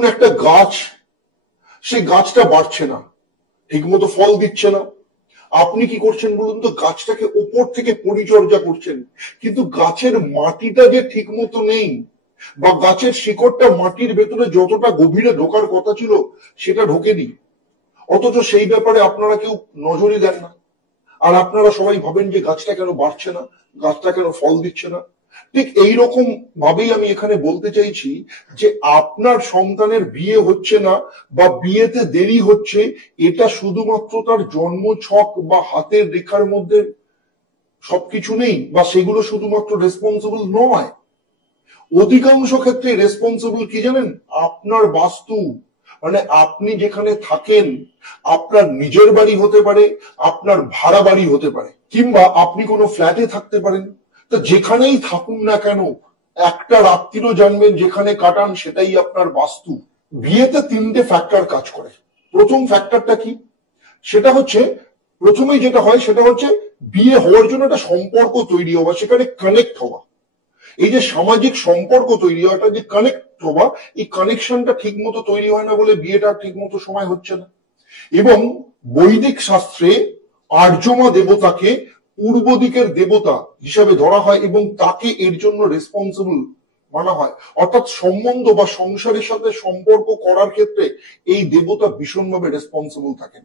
ধরুন একটা গাছ, সেই গাছটা বাড়ছে না, ঠিকমতো ফল দিচ্ছে না। আপনি কি করছেন বলুন তো? গাছটাকে উপর থেকে পরিচর্যা করছেন, কিন্তু গাছের মাটিটা যে ঠিক মতো নেই, বা গাছের শিকড়টা মাটির ভেতরে যতটা গভীরে ঢোকার কথা ছিল সেটা ঢোকেনি, অথচ সেই ব্যাপারে আপনারা কেউ নজরই দেন না। আর আপনারা সবাই ভাবেন যে গাছটা কেন বাড়ছে না, গাছটা কেন ফল দিচ্ছে না। ঠিক এইরকম ভাবেই আমি এখানে বলতে চাইছি যে আপনার সন্তানের বিয়ে হচ্ছে না বা বিয়েতে দেরি হচ্ছে, এটা শুধুমাত্র তার জন্ম ছক বা হাতের রেখার মধ্যে সবকিছু নেই, বা সেগুলো শুধুমাত্র রেসপন্সিবল নয়। অধিকাংশ ক্ষেত্রে রেসপন্সিবল কি জানেন? আপনার বাস্তু, মানে আপনি যেখানে থাকেন, আপনার নিজের বাড়ি হতে পারে, আপনার ভাড়া বাড়ি হতে পারে, কিংবা আপনি কোনো ফ্ল্যাটে থাকতে পারেন। তো যেখানেই থাকুন না কেন, একটা রাত্রিও জানবেন যেখানে কাটান সেটাই আপনার বাস্তু। বিয়েতে তিনটে ফ্যাক্টর কাজ করে। প্রথম ফ্যাক্টরটা কি? সেটা হচ্ছে, প্রথমেই যেটা হয় সেটা হচ্ছে বিয়ে হওয়ার জন্য একটা সম্পর্ক তৈরি হওয়া, সেখানে কানেক্ট হওয়া। এই যে সামাজিক সম্পর্ক তৈরি হওয়াটা, যে কানেক্ট হওয়া, এই কানেকশনটা ঠিক মতো তৈরি হয় না বলে বিয়েটা ঠিক মতো সময় হচ্ছে না। এবং বৈদিক শাস্ত্রে আর্যমা দেবতাকে পূর্ব দিকের দেবতা হিসাবে ধরা হয় এবং তাকে এর জন্য রেসপন্সিবল মানা হয়। অর্থাৎ সম্বন্ধ বা সংসারের সাথে সম্পর্ক করার ক্ষেত্রে এই দেবতা ভীষণভাবে রেসপন্সিবল থাকেন।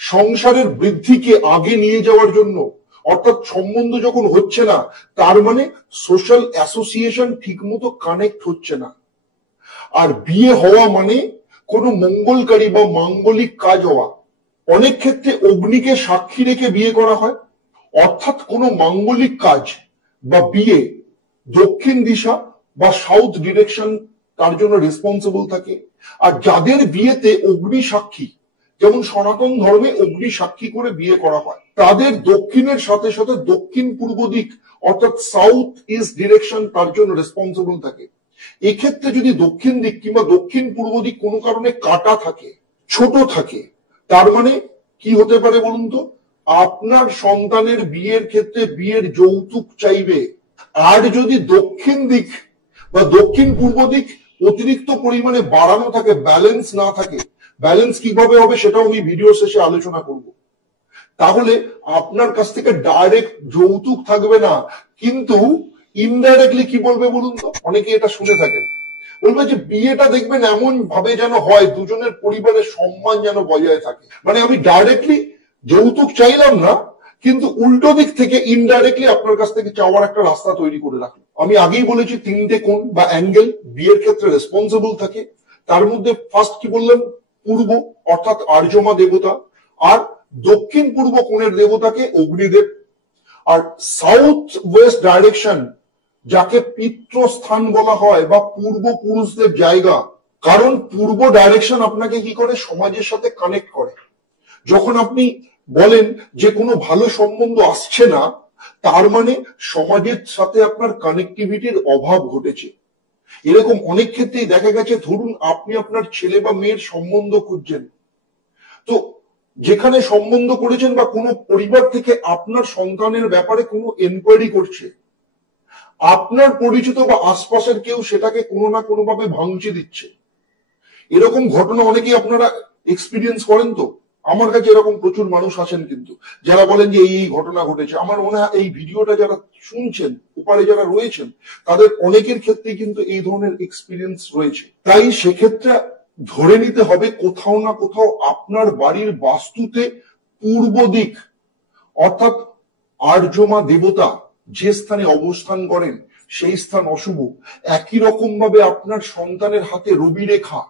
সংসারের বৃদ্ধিকে আগে নিয়ে যাওয়ার জন্য, অর্থাৎ সম্বন্ধ যখন হচ্ছে না, তার মানে সোশ্যাল অ্যাসোসিয়েশন ঠিক মতো কানেক্ট হচ্ছে না। আর বিয়ে হওয়া মানে কোনো মঙ্গলকারী বা মাঙ্গলিক কাজ হওয়া। অনেক ক্ষেত্রে অগ্নিকে সাক্ষী রেখে বিয়ে করা হয়, অর্থাৎ কোনো মাঙ্গলিক কাজ বা বিয়ে দক্ষিণ দিশা বা সাউথ ডিরেকশন তার জন্য রেসপন্সিবল থাকে। আর যাদের বিয়েতে অগ্নি সাক্ষী, যেমন সনাতন ধর্মে অগ্নি সাক্ষী করে বিয়ে করা হয়, তাদের দক্ষিণের সাথে সাথে দক্ষিণ পূর্ব দিক অর্থাৎ সাউথ ইস্ট ডিরেকশন তার জন্য রেসপন্সিবল থাকে। এক্ষেত্রে যদি দক্ষিণ দিক কিংবা দক্ষিণ পূর্ব দিক কোনো কারণে কাটা থাকে, ছোট থাকে, তার মানে কি হতে পারে বলুন তো? আপনার সন্তানের বিয়ের ক্ষেত্রে বিয়ের যৌতুক চাইবে। আর যদি দক্ষিণ দিক বা দক্ষিণ পূর্ব দিক অতিরিক্ত পরিমাণে বাড়ানো থাকে, ব্যালেন্স না থাকে, ব্যালেন্স কিভাবে হবে সেটাও আমি ভিডিও শেষে আলোচনা করব। তাহলে আপনার কাছ থেকে ডাইরেক্ট যৌতুক থাকবে না, কিন্তু ইনডাইরেক্টলি কি বলবে বলুন তো? অনেকে এটা শুনে থাকেন, বলবে যে বিয়েটা দেখবেন এমন ভাবে যেন হয় দুজনের পরিবারের সম্মান যেন বজায় থাকে। মানে আমি ডাইরেক্টলি যৌতুক চাইলাম না, কিন্তু উল্টো দিক থেকে ইনডাইরেক্টলি আপনার কাছ থেকে চাওয়ার একটা রাস্তা তৈরি করে রাখলাম। আমি আগেই বলেছি তিনটে কোণ বা অ্যাঙ্গেল বিয়ের ক্ষেত্রে রেসপন্সিবল থাকে। তার মধ্যে ফার্স্ট কি বললাম? পূর্ব অর্থাৎ আর্যমা দেবতা, আর দক্ষিণ পূর্ব কোণের দেবতাকে অগ্নিদেব, আর সাউথ ওয়েস্ট ডাইরেকশন যাকে পিতৃস্থান বলা হয় বা পূর্বপুরুষদের জায়গা। কারণ পূর্ব ডাইরেকশন আপনাকে কি করে? সমাজের সাথে কানেক্ট করে। যখন আপনি বলেন যে কোনো ভালো সম্বন্ধ আসছে না, তার মানে সমাজের সাথে আপনার কানেক্টিভিটির অভাব ঘটেছে। এরকম অনেক ক্ষেত্রেই দেখা গেছে, ধরুন আপনি আপনার ছেলে বা মেয়ের সম্বন্ধ খুঁজছেন, তো যেখানে সম্বন্ধ করেছেন বা কোনো পরিবার থেকে আপনার সন্তানের ব্যাপারে কোনো এনকোয়ারি করছে, আপনার পরিচিত বা আশপাশের কেউ সেটাকে কোনো না কোনো ভাবে ভাঙচি দিচ্ছে। এরকম ঘটনা অনেকেই আপনারা এক্সপিরিয়েন্স করেন। তো আমার কাছে এরকম প্রচুর মানুষ আছেন কিন্তু যারা বলেন যে এই ঘটনা ঘটেছে। আমার মনে হয় এই ভিডিওটা যারা শুনছেন, ওপারে যারা রয়েছেন, তাদের অনেকের ক্ষেত্রে কিন্তু এই ধরনের এক্সপিরিয়েন্স রয়েছে। তাই সেক্ষেত্রে ধরে নিতে হবে কোথাও না কোথাও আপনার বাড়ির বাস্তুতে পূর্ব দিক অর্থাৎ আর্যমা দেবতা যে স্থানে অবস্থান করেন সেই স্থান অশুভ। একই রকম ভাবে আপনার সন্তানের হাতে রবি রেখা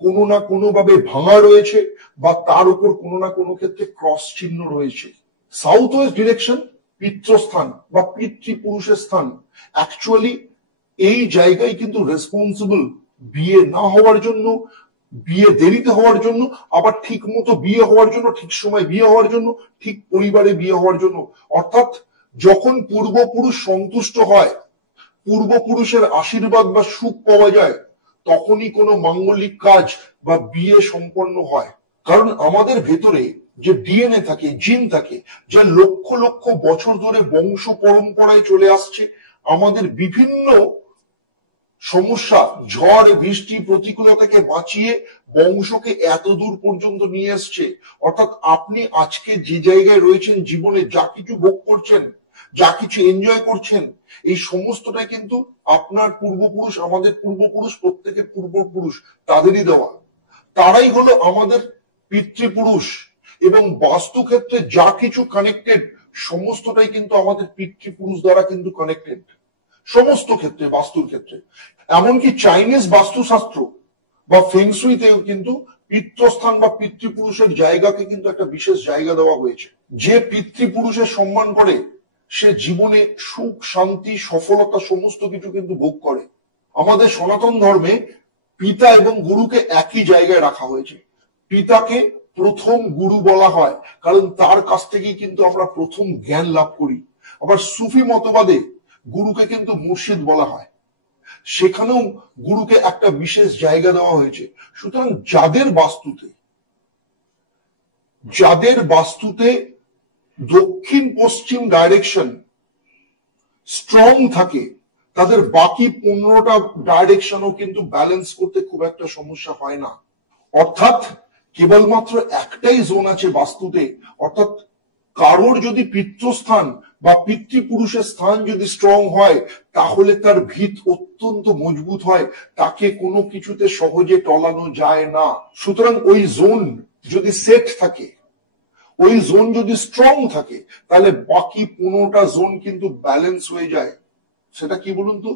কোনো না কোনো ভাবে ভাঙা রয়েছে, বা তার উপর কোনো না কোনো ক্ষেত্রে ক্রস চিহ্ন রয়েছে। সাউথ ওয়েস্ট ডিরেকশন পিতৃস্থান বা পিতৃপুরুষের স্থান। অ্যাকচুয়ালি এই জায়গায় কিন্তু রেসপন্সিবল বিয়ে না হওয়ার জন্য, বিয়ে দেরিতে হওয়ার জন্য, আবার ঠিক মতো বিয়ে হওয়ার জন্য, ঠিক সময় বিয়ে হওয়ার জন্য, ঠিক পরিবারে বিয়ে হওয়ার জন্য। অর্থাৎ যখন পূর্বপুরুষ সন্তুষ্ট হয়, পূর্বপুরুষের আশীর্বাদ বা সুখ পাওয়া যায়, তখনই কোনো মাঙ্গলিক কাজ বা বিয়ে সম্পন্ন হয়। কারণ আমাদের ভেতরে যে ডিএনএ থাকে, জিন থাকে, যা লক্ষ লক্ষ বছর ধরে বংশ পরম্পরায় চলে আসছে, আমাদের বিভিন্ন সমস্যা, ঝড় বৃষ্টি প্রতিকূলতাকে বাঁচিয়ে বংশকে এত দূর পর্যন্ত নিয়ে এসছে। অর্থাৎ আপনি আজকে যে জায়গায় রয়েছেন, জীবনে যা কিছু ভোগ করছেন, যা কিছু এনজয় করছেন, এই সমস্তটাই কিন্তু আপনার পূর্বপুরুষ, আমাদের পূর্বপুরুষ, প্রত্যেকের পূর্বপুরুষ তাদেরই দেওয়া। তারাই হলো আমাদের পিতৃপুরুষ। এবং বাস্তু ক্ষেত্রে যা কিছু কানেক্টেড, সমস্তটাই কিন্তু আমাদের পিতৃপুরুষ দ্বারা কিন্তু কানেক্টেড, সমস্ত ক্ষেত্রে, বাস্তুর ক্ষেত্রে। এমনকি চাইনিজ বাস্তুশাস্ত্র বা ফেংসুইতেও কিন্তু পিতৃস্থান বা পিতৃপুরুষের জায়গাকে কিন্তু একটা বিশেষ জায়গা দেওয়া হয়েছে। যে পিতৃপুরুষের সম্মান করে সে জীবনে সুখ, শান্তি, সফলতা সমস্ত কিছু কিন্তু ভোগ করে। আমাদের সনাতন ধর্মে পিতা এবং গুরুকে একই জায়গায় রাখা হয়েছে। পিতাকে প্রথম গুরু বলা হয়, কারণ তার কাছ থেকেই কিন্তু আমরা প্রথম জ্ঞান লাভ করি। আবার সুফি মতবাদে গুরুকে কিন্তু মুর্শিদ বলা হয়, সেখানেও গুরুকে একটা বিশেষ জায়গা দেওয়া হয়েছে। সুতরাং যাদের বাস্তুতে দক্ষিণ পশ্চিম ডাইরেকশন স্ট্রং থাকে, তাদের বাকি 15টা ডাইরেকশনও কিন্তু ব্যালেন্স করতে খুব একটা সমস্যা হয় না। অর্থাৎ কেবলমাত্র একটাই জোন আছে বাস্তুতে। অর্থাৎ কারোর যদি পিতৃস্থান বা পিতৃপুরুষের স্থান যদি স্ট্রং হয়, তাহলে তার ভিত অত্যন্ত মজবুত হয়, তাকে কোনো কিছুতে সহজে টলানো যায় না। সুতরাং ওই জোন যদি সেট থাকে, ওই জোন যদি স্ট্রং থাকে, তাহলে বাকি 15টা জোন কিন্তু ব্যালেন্স হয়ে যায়। সেটা কি বলুন তো?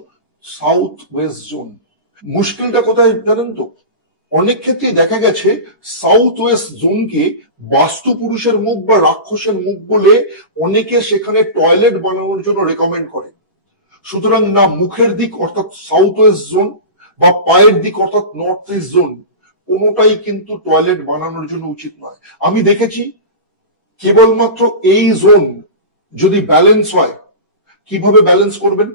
South West zone. মুশকিলটা কোথায় জানেন তো? অনেক ক্ষেত্রে দেখা গেছে সাউথ ওয়েস্ট জোনকে বাস্তু পুরুষের মুখ বা রাক্ষসের মুখ বলে অনেকে সেখানে টয়লেট বানানোর জন্য রেকমেন্ড করে। সুতরাং না মুখের দিক অর্থাৎ সাউথ ওয়েস্ট জোন বা পায়ের দিক অর্থাৎ নর্থ ইস্ট জোন, কোনোটাই কিন্তু টয়লেট বানানোর জন্য উচিত নয়। আমি দেখেছি কেবলমাত্র এই জোন যদি ব্যালেন্স হয়, কিভাবে ব্যালেন্স করবেন?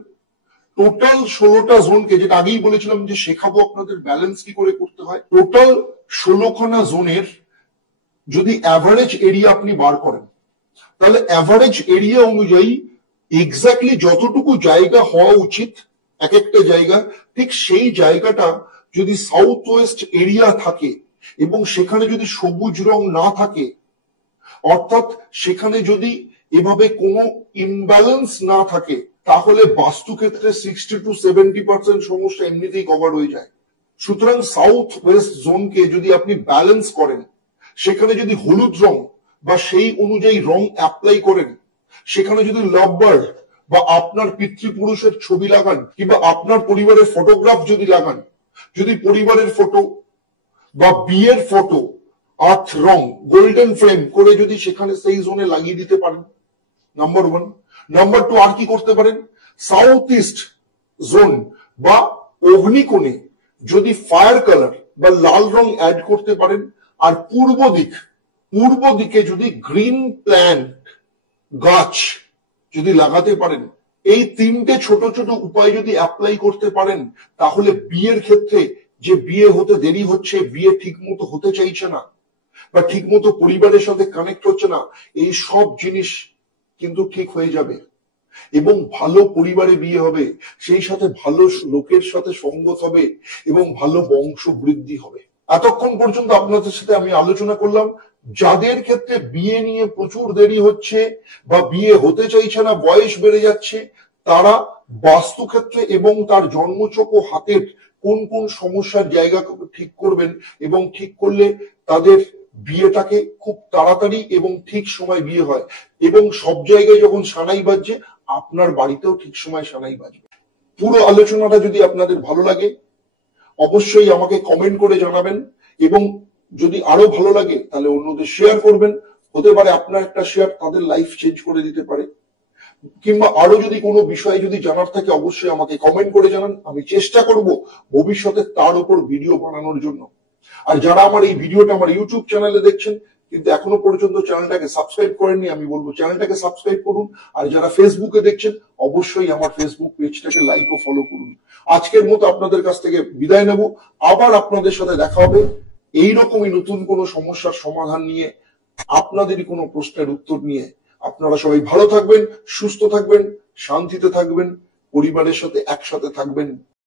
টোটাল 16টা জোনকে, যেটা আগেই বলেছিলাম যে শেখাবো আপনাদের ব্যালেন্স কি করে করতে হয়, টোটাল 16খানা জোনের যদি অ্যাভারেজ এরিয়া আপনি বার করেন, তাহলে অ্যাভারেজ এরিয়া অনুযায়ী এক্স্যাক্টলি যতটুকু জায়গা হওয়া উচিত এক একটা জায়গা, ঠিক সেই জায়গাটা যদি সাউথ ওয়েস্ট এরিয়া থাকে এবং সেখানে যদি সবুজ রং না থাকে, অর্থাৎ সেখানে যদি এভাবে কোনো ইমব্যালেন্স না থাকে, তাহলে বাস্তুক্ষেত্রে 60 to 70% সমস্যা এমনিতেই কভার হয়ে যায়। সুতরাং সাউথ ওয়েস্ট জোনকে যদি আপনি ব্যালেন্স করেন, সেখানে যদি হলুদ রং বা সেই অনুযায়ী রং অ্যাপ্লাই করেন, সেখানে যদি লাভ বার্ড বা আপনার পিতৃপুরুষের ছবি লাগান, কিংবা আপনার পরিবারের ফটোগ্রাফ যদি লাগান, যদি পরিবারের ফটো বা বিয়ের ফটো আর্থ রং গোল্ডেন ফ্রেম করে যদি সেখানে সেই জোনে লাগিয়ে দিতে পারেন, নাম্বার 1। নাম্বার 2, আর কি করতে পারেন? সাউথ ইস্ট জোন বা অগ্নিকোণে যদি ফায়ার কালার বা লাল রং অ্যাড করতে পারেন, আর পূর্ব দিকে যদি গ্রিন প্ল্যান্ট গাছ যদি লাগাতে পারেন, এই 3টে ছোট ছোট উপায় যদি অ্যাপ্লাই করতে পারেন, তাহলে বিয়ের ক্ষেত্রে যে বিয়ে হতে দেরি হচ্ছে, বিয়ে ঠিক মতো হতে চাইছে না বা ঠিক মতো পরিবারের সাথে কানেক্ট হচ্ছে না, এই সব জিনিস কিন্তু ঠিক হয়ে যাবে এবং ভালো পরিবারে বিয়ে হবে, সেই সাথে ভালো লোকের সাথে সঙ্গত হবে এবং ভালো বংশ বৃদ্ধি হবে। এতক্ষণ পর্যন্ত আপনাদের সাথে আমি আলোচনা করলাম যাদের ক্ষেত্রে বিয়ে নিয়ে প্রচুর দেরি হচ্ছে বা বিয়ে হতে চাইছে না, বয়স বেড়ে যাচ্ছে, তারা বাস্তুক্ষেত্রে এবং তার জন্মছক ও হাতের কোন কোন সমস্যার জায়গা ঠিক করবেন, এবং ঠিক করলে তাদের বিয়েটাকে খুব তাড়াতাড়ি এবং ঠিক সময় বিয়ে হয়, এবং সব জায়গায় যখন সানাই বাজছে, আপনার বাড়িতেও ঠিক সময় সানাই বাজবে। পুরো আলোচনাটা যদি আপনাদের ভালো লাগে, অবশ্যই আমাকে কমেন্ট করে জানাবেন, এবং যদি আরো ভালো লাগে তাহলে অন্যদের শেয়ার করবেন। হতে পারে আপনার একটা শেয়ার তাদের লাইফ চেঞ্জ করে দিতে পারে। কিংবা আরো যদি কোনো বিষয় যদি জানার থাকে, অবশ্যই আমাকে কমেন্ট করে জানান, আমি চেষ্টা করব ভবিষ্যতে তার উপর ভিডিও বানানোর জন্য। আর যারা আমার এই ভিডিওটা আমার ইউটিউব চ্যানেলে দেখছেন কিন্তু এখনো পর্যন্ত চ্যানেলটাকে সাবস্ক্রাইব করেননি, আমি বলবো চ্যানেলটাকে সাবস্ক্রাইব করুন। আর যারা ফেসবুকে দেখছেন, অবশ্যই আমার ফেসবুক পেজটাকে লাইক ও ফলো করুন। আজকের মতো আপনাদের কাছ থেকে বিদায় নেব। আবার আপনাদের সাথে দেখা হবে এইরকমই নতুন কোনো সমস্যার সমাধান নিয়ে, আপনাদেরই কোনো প্রশ্নের উত্তর নিয়ে। আপনারা সবাই ভালো থাকবেন, সুস্থ থাকবেন, শান্তিতে থাকবেন, পরিবারের সাথে একসাথে থাকবেন।